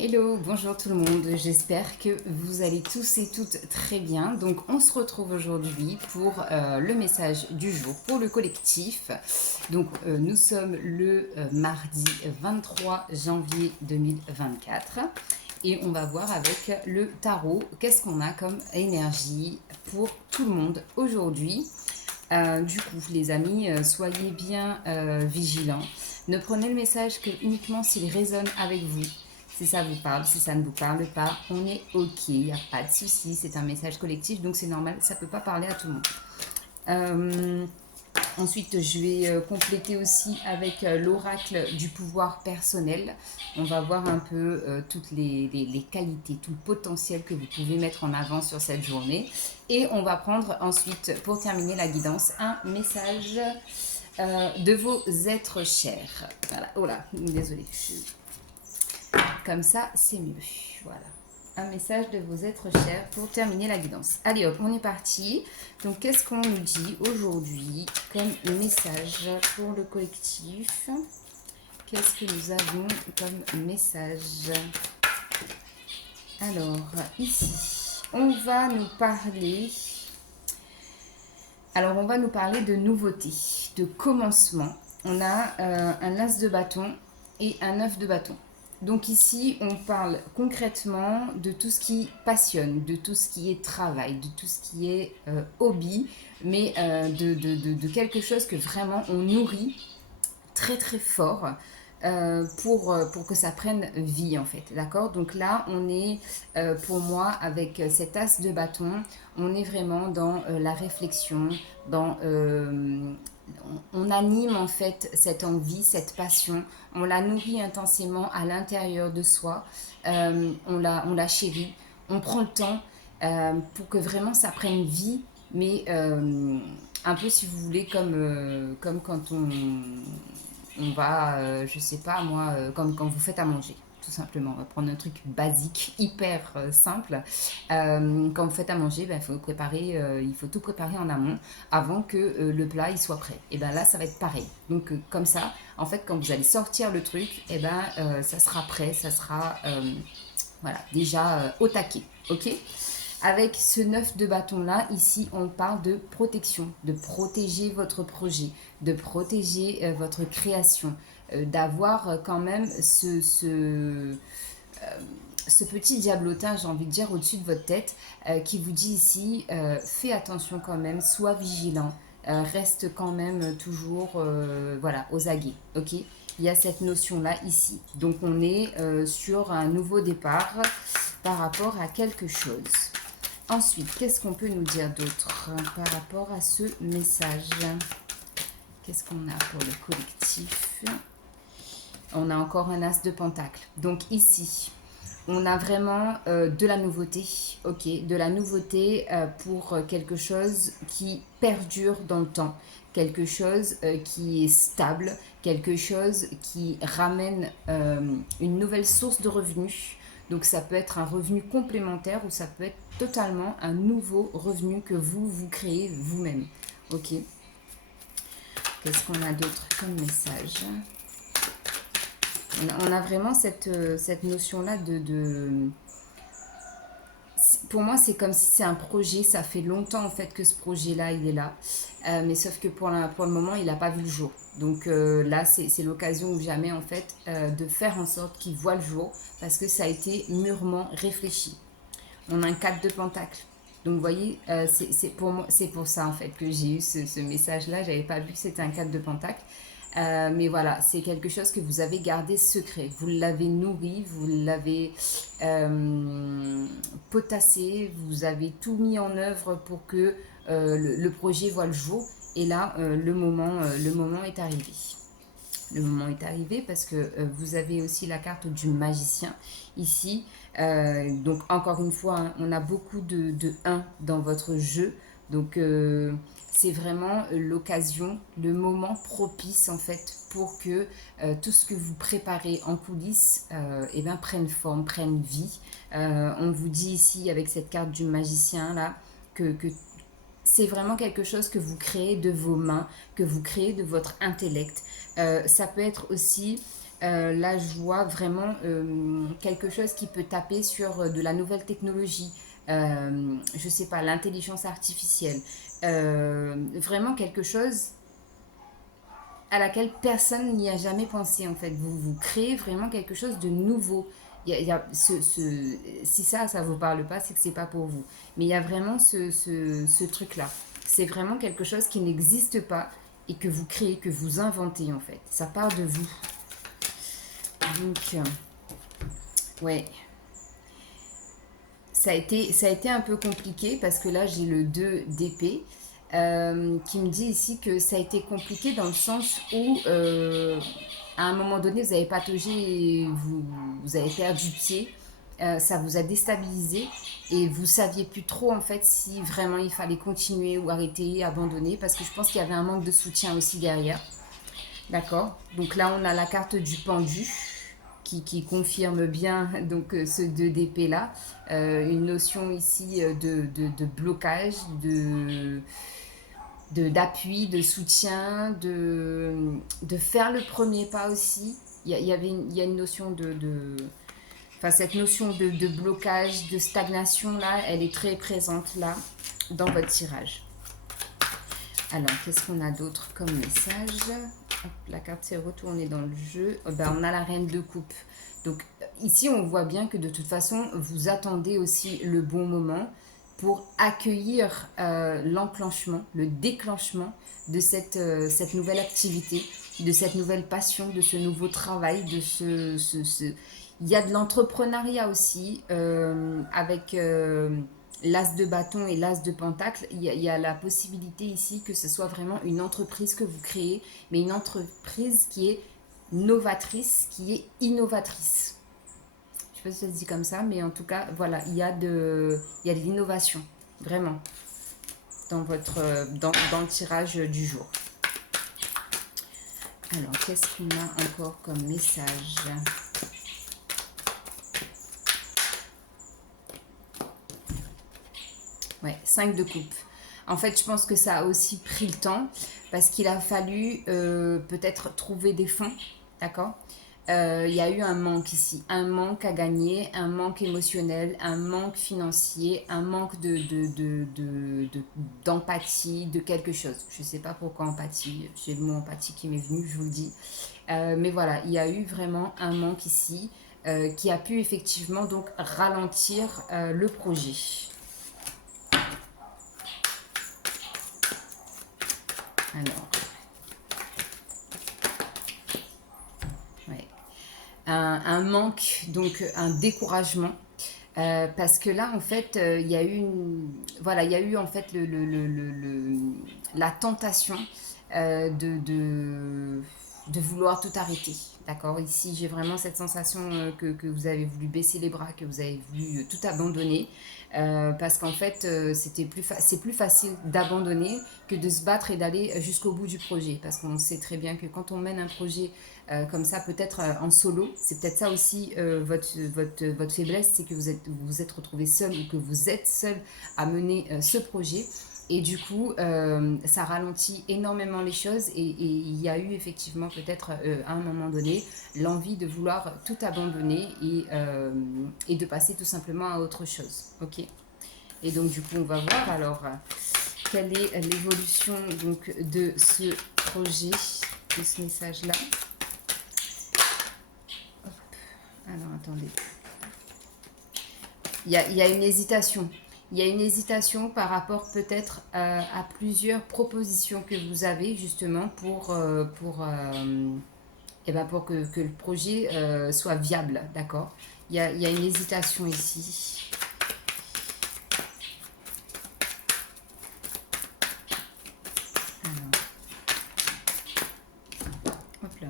Hello, bonjour tout le monde, j'espère que vous allez tous et toutes très bien. Donc on se retrouve aujourd'hui pour le message du jour pour le collectif. Donc nous sommes le mardi 23 janvier 2024 et on va voir avec le tarot qu'est-ce qu'on a comme énergie pour tout le monde aujourd'hui. Du coup, les amis, soyez bien vigilants. Ne prenez le message que uniquement s'il résonne avec vous. Si ça vous parle, si ça ne vous parle pas, on est ok, il n'y a pas de souci, c'est un message collectif, donc c'est normal, ça ne peut pas parler à tout le monde. Euh, Ensuite, je vais compléter aussi avec l'oracle du pouvoir personnel. On va voir un peu toutes les qualités, tout le potentiel que vous pouvez mettre en avant sur cette journée. Et on va prendre ensuite, pour terminer la guidance, un message de vos êtres chers. Voilà. Oh là, désolée. Comme ça, c'est mieux. Voilà. Un message de vos êtres chers pour terminer la guidance. Allez hop, on est parti. Donc, qu'est-ce qu'on nous dit aujourd'hui comme message pour le collectif? Qu'est-ce que nous avons comme message? Alors, ici, on va nous parler... Alors, on va nous parler de nouveautés, de commencement. On a un as de bâton et un 9 de bâton. Donc ici, on parle concrètement de tout ce qui passionne, de tout ce qui est travail, de tout ce qui est hobby, mais de quelque chose que vraiment on nourrit très très fort pour que ça prenne vie en fait, d'accord. Donc là on est pour moi avec cet as de bâton, on est vraiment dans la réflexion, dans on anime en fait cette envie, cette passion, on la nourrit intensément à l'intérieur de soi, on la chérit, on prend le temps pour que vraiment ça prenne vie, mais un peu si vous voulez comme quand on va, je sais pas moi, comme quand vous faites à manger. Tout simplement, on va prendre un truc basique, hyper simple. Quand vous faites à manger, ben, il faut tout préparer en amont avant que le plat il soit prêt. Et ben là, ça va être pareil. Donc comme ça, en fait, quand vous allez sortir le truc, et ben ça sera prêt, ça sera voilà déjà au taquet, ok. Avec ce 9 de bâton là, ici on parle de protection, de protéger votre projet, de protéger votre création, d'avoir quand même ce petit diablotin, j'ai envie de dire, au-dessus de votre tête, qui vous dit ici, fais attention quand même, sois vigilant, reste quand même toujours voilà, aux aguets, ok. Il y a cette notion-là ici. Donc on est sur un nouveau départ par rapport à quelque chose. Ensuite, qu'est-ce qu'on peut nous dire d'autre par rapport à ce message? Qu'est-ce qu'on a pour le collectif? On a encore un as de pentacle. Donc ici, on a vraiment de la nouveauté, ok, de la nouveauté pour quelque chose qui perdure dans le temps, quelque chose qui est stable, quelque chose qui ramène une nouvelle source de revenus. Donc ça peut être un revenu complémentaire ou ça peut être totalement un nouveau revenu que vous créez vous-même, ok. Qu'est-ce qu'on a d'autre comme message? On a vraiment cette notion-là pour moi, c'est comme si c'est un projet. Ça fait longtemps en fait que ce projet-là, il est là. Mais sauf que pour le moment, il n'a pas vu le jour. Donc là, c'est l'occasion ou jamais en fait de faire en sorte qu'il voit le jour parce que ça a été mûrement réfléchi. On a un 4 de pentacle. Donc vous voyez, c'est pour ça en fait que j'ai eu ce message-là. J'avais pas vu que c'était un 4 de pentacle. Mais voilà, c'est quelque chose que vous avez gardé secret. Vous l'avez nourri, vous l'avez potassé, vous avez tout mis en œuvre pour que le projet voit le jour. Et là, le moment est arrivé. Le moment est arrivé parce que vous avez aussi la carte du magicien ici. Donc encore une fois, hein, on a beaucoup de 1 dans votre jeu. Donc c'est vraiment l'occasion, le moment propice en fait pour que tout ce que vous préparez en coulisses eh ben, prenne forme, prenne vie. On vous dit ici avec cette carte du magicien là que c'est vraiment quelque chose que vous créez de vos mains, que vous créez de votre intellect. Ça peut être aussi Là, je vois vraiment quelque chose qui peut taper sur de la nouvelle technologie. Je sais pas, l'intelligence artificielle. Vraiment quelque chose à laquelle personne n'y a jamais pensé en fait. Vous créez vraiment quelque chose de nouveau. Si ça vous parle pas, c'est que c'est pas pour vous. Mais il y a vraiment ce truc-là. C'est vraiment quelque chose qui n'existe pas et que vous créez, que vous inventez en fait. Ça part de vous. Donc, ouais. Ça a été un peu compliqué parce que là, j'ai le 2 d'épée qui me dit ici que ça a été compliqué dans le sens où, à un moment donné, vous avez pataugé et vous avez perdu pied. Ça vous a déstabilisé et vous saviez plus trop en fait si vraiment il fallait continuer ou arrêter, abandonner parce que je pense qu'il y avait un manque de soutien aussi derrière. D'accord. Donc là, on a la carte du pendu qui confirme bien donc ce 2 d'épée là. Une notion ici de blocage, d'appui, de soutien, de faire le premier pas aussi. Il y a une notion enfin, cette notion de blocage, de stagnation là, elle est très présente là dans votre tirage. Alors, qu'est-ce qu'on a d'autre comme message? Hop, la carte s'est retournée dans le jeu. On a la reine de coupe. Donc, ici, on voit bien que de toute façon, vous attendez aussi le bon moment pour accueillir l'enclenchement, le déclenchement de cette nouvelle activité, de cette nouvelle passion, de ce nouveau travail, de Il y a de l'entrepreneuriat aussi avec l'as de bâton et l'as de pentacle. Il y a la possibilité ici que ce soit vraiment une entreprise que vous créez, mais une entreprise qui est novatrice, qui est innovatrice. Je ne sais pas si ça se dit comme ça, mais en tout cas, voilà, il y a de l'innovation, vraiment, dans le tirage du jour. Alors, qu'est-ce qu'on a encore comme message? Ouais, 5 de coupe. En fait, je pense que ça a aussi pris le temps parce qu'il a fallu peut-être trouver des fonds, d'accord. Il y a eu un manque ici, un manque à gagner, un manque émotionnel, un manque financier, un manque d'empathie, de quelque chose. Je ne sais pas pourquoi empathie, j'ai le mot empathie qui m'est venu, je vous le dis. Mais voilà, il y a eu vraiment un manque ici qui a pu effectivement donc ralentir le projet. Alors, ouais. Un manque, donc un découragement. Parce que là, en fait, il y a eu voilà, il y a eu en fait la tentation de vouloir tout arrêter. D'accord. Ici, j'ai vraiment cette sensation que vous avez voulu baisser les bras, que vous avez voulu tout abandonner. Parce qu'en fait, c'est plus facile d'abandonner que de se battre et d'aller jusqu'au bout du projet. Parce qu'on sait très bien que quand on mène un projet comme ça, peut-être en solo, c'est peut-être ça aussi votre faiblesse, c'est que vous êtes retrouvé seul ou que vous êtes seul à mener ce projet. Et du coup, ça ralentit énormément les choses et il y a eu effectivement peut-être à un moment donné l'envie de vouloir tout abandonner et de passer tout simplement à autre chose. Ok. Et donc du coup, on va voir alors quelle est l'évolution donc de ce projet, de ce message-là. Alors attendez. Il y a une hésitation. Il y a une hésitation par rapport peut-être à plusieurs propositions que vous avez justement pour que le projet soit viable, d'accord. Il y a une hésitation ici. Alors, hop là.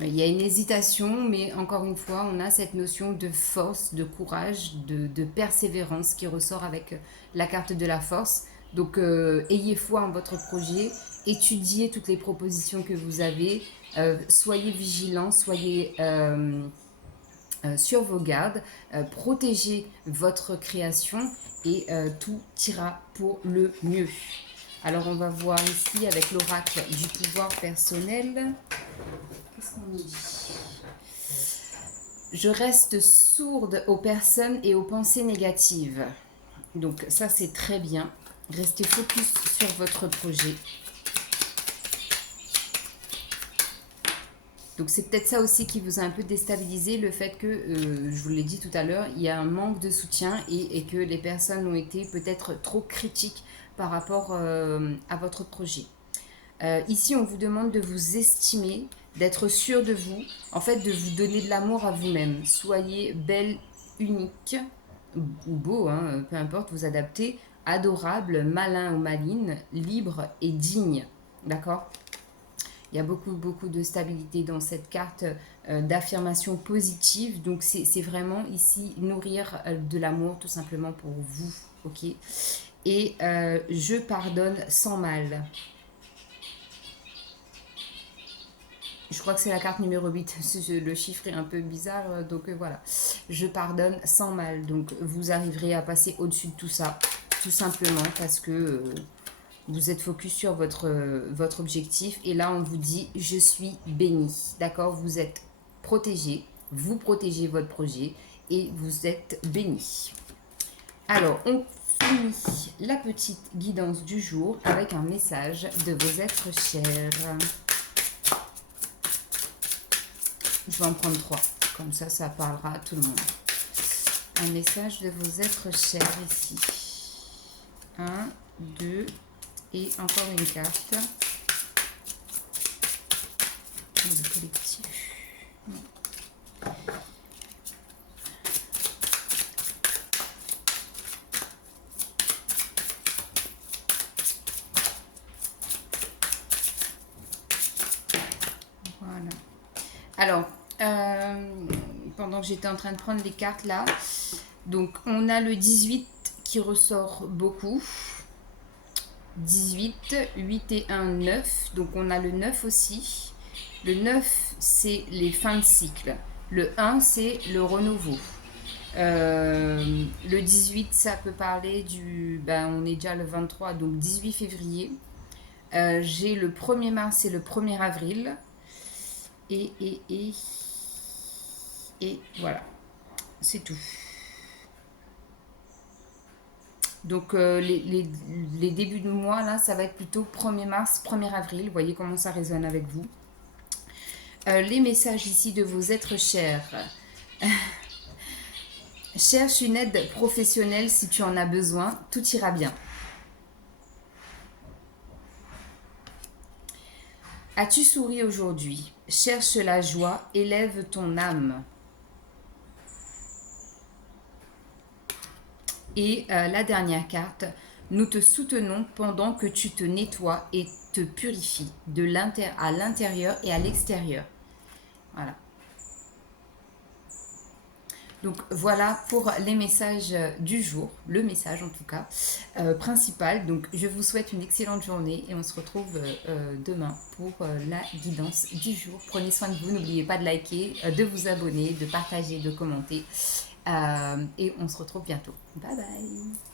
Il y a une hésitation, mais encore une fois, on a cette notion de force, de courage, de persévérance qui ressort avec la carte de la force. Donc, ayez foi en votre projet, étudiez toutes les propositions que vous avez, soyez vigilants, soyez sur vos gardes, protégez votre création et tout ira pour le mieux. Alors, on va voir ici avec l'oracle du pouvoir personnel. Qu'est-ce qu'on nous dit? Je reste sourde aux personnes et aux pensées négatives. Donc ça, c'est très bien. Restez focus sur votre projet. Donc c'est peut-être ça aussi qui vous a un peu déstabilisé, le fait que, je vous l'ai dit tout à l'heure, il y a un manque de soutien et que les personnes ont été peut-être trop critiques par rapport à votre projet. Ici, on vous demande de vous estimer, d'être sûr de vous, en fait, de vous donner de l'amour à vous-même. Soyez belle, unique, ou beau, hein, peu importe, vous adaptez, adorable, malin ou maline, libre et digne. D'accord? Il y a beaucoup de stabilité dans cette carte d'affirmation positive. Donc, c'est vraiment ici nourrir de l'amour tout simplement pour vous. Ok? Et je pardonne sans mal. Je crois que c'est la carte numéro 8. Le chiffre est un peu bizarre. Donc voilà. Je pardonne sans mal. Donc vous arriverez à passer au-dessus de tout ça. Tout simplement parce que vous êtes focus sur votre objectif. Et là, on vous dit, je suis béni. D'accord? Vous êtes protégé. Vous protégez votre projet. Et vous êtes béni. Alors, on finit la petite guidance du jour avec un message de vos êtres chers. Je vais en prendre 3. Comme ça parlera à tout le monde. Un message de vos êtres chers ici. 1, 2 et encore une carte. Le collectif. Voilà. Alors, pendant que j'étais en train de prendre les cartes là, donc on a le 18 qui ressort beaucoup. 18, 8 et 1, 9. Donc on a le 9 aussi. Le 9, c'est les fins de cycle. Le 1, c'est le renouveau. Le 18, ça peut parler du... Ben, on est déjà le 23, donc 18 février. J'ai le 1er mars et le 1er avril. Et voilà. C'est tout. Donc les débuts de mois, là, ça va être plutôt 1er mars, 1er avril. Vous voyez comment ça résonne avec vous. Les messages ici de vos êtres chers. Cherche une aide professionnelle si tu en as besoin, tout ira bien. As-tu souri aujourd'hui? Cherche la joie, élève ton âme. Et la dernière carte, nous te soutenons pendant que tu te nettoies et te purifies à l'intérieur et à l'extérieur. Voilà. Donc voilà pour les messages du jour, le message en tout cas, principal. Donc je vous souhaite une excellente journée et on se retrouve demain pour la guidance du jour. Prenez soin de vous, n'oubliez pas de liker, de vous abonner, de partager, de commenter. Et on se retrouve bientôt. Bye bye.